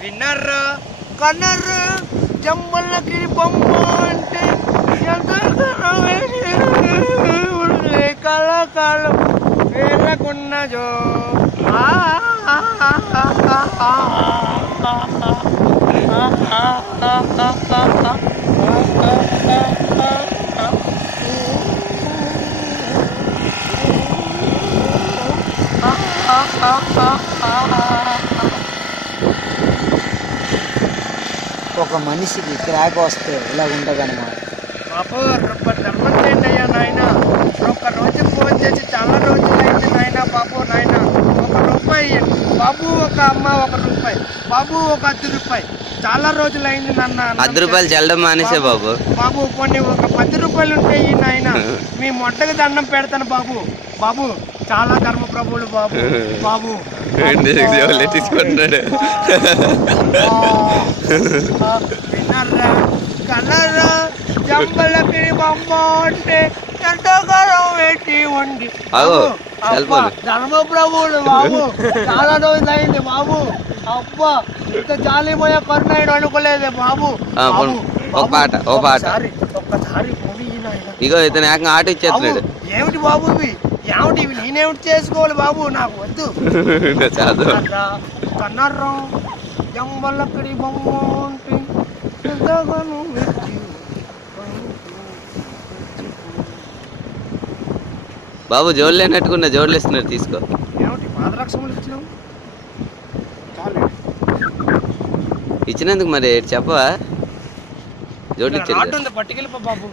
విన్నర్రా కన్నర్రా జంబలకి బొమ్మ అంటే కళకాలం వేలకున్నజో ఒక మనిషికి క్రాక్ వస్తే ఇలా ఉంటుంది అన్నమాట. బాబు రమ్మంటేండి అయ్యా నాయన, ఒక రోజు ఫోన్ చేసి చాలా రోజులు అయింది నాయన. బాబు నాయన ₹1 బాబు, ఒక అమ్మ ₹1 బాబు, ఒక ₹10 చాలా రోజులు అయింది నాన్న. ₹10 చల్లడం మానేసే బాబు. బాబు కొన్ని ఒక ₹10 ఉంటే ఈ నాయన మీ మొట్టకి దండం పెడతాను బాబు. బాబు చాలా ధర్మ ప్రభువులు బాబు. బాబు తీసుకుంటున్నాడు. విన్నారా కలరా జంబలకి బొమ్మ అంటే ఎంతకాలం పెట్టి వండి ధర్మ ప్రభువులు బాబు. చాలా రోజులు అయింది బాబు. అబ్బా ఇంత జాలిపోయే కరుణాయుడు అనుకోలేదే బాబు. ఒక్కసారి ఇగో ఇతను ఏకంగా ఆట ఇచ్చేస్తున్నాడు. ఏమిటి బాబు ఇవి? ఏమిటి ఇవి? నేనేమిటి చేసుకోవాలి బాబు? నాకు వద్దు. కన్నర్రం జంబలక్కడి బొమ్మ అంటే ఎంతగానో బాబు జోడులు లేనట్టుకున్నా, జోడులు ఇస్తున్నారు తీసుకో. ఏమిటి పాదరక్షములు ఇచ్చినావు? ఇచ్చినందుకు మరి చెప్పవా? జోడులు ఇచ్చారు పట్టుకెళ్ళిపో బాబు.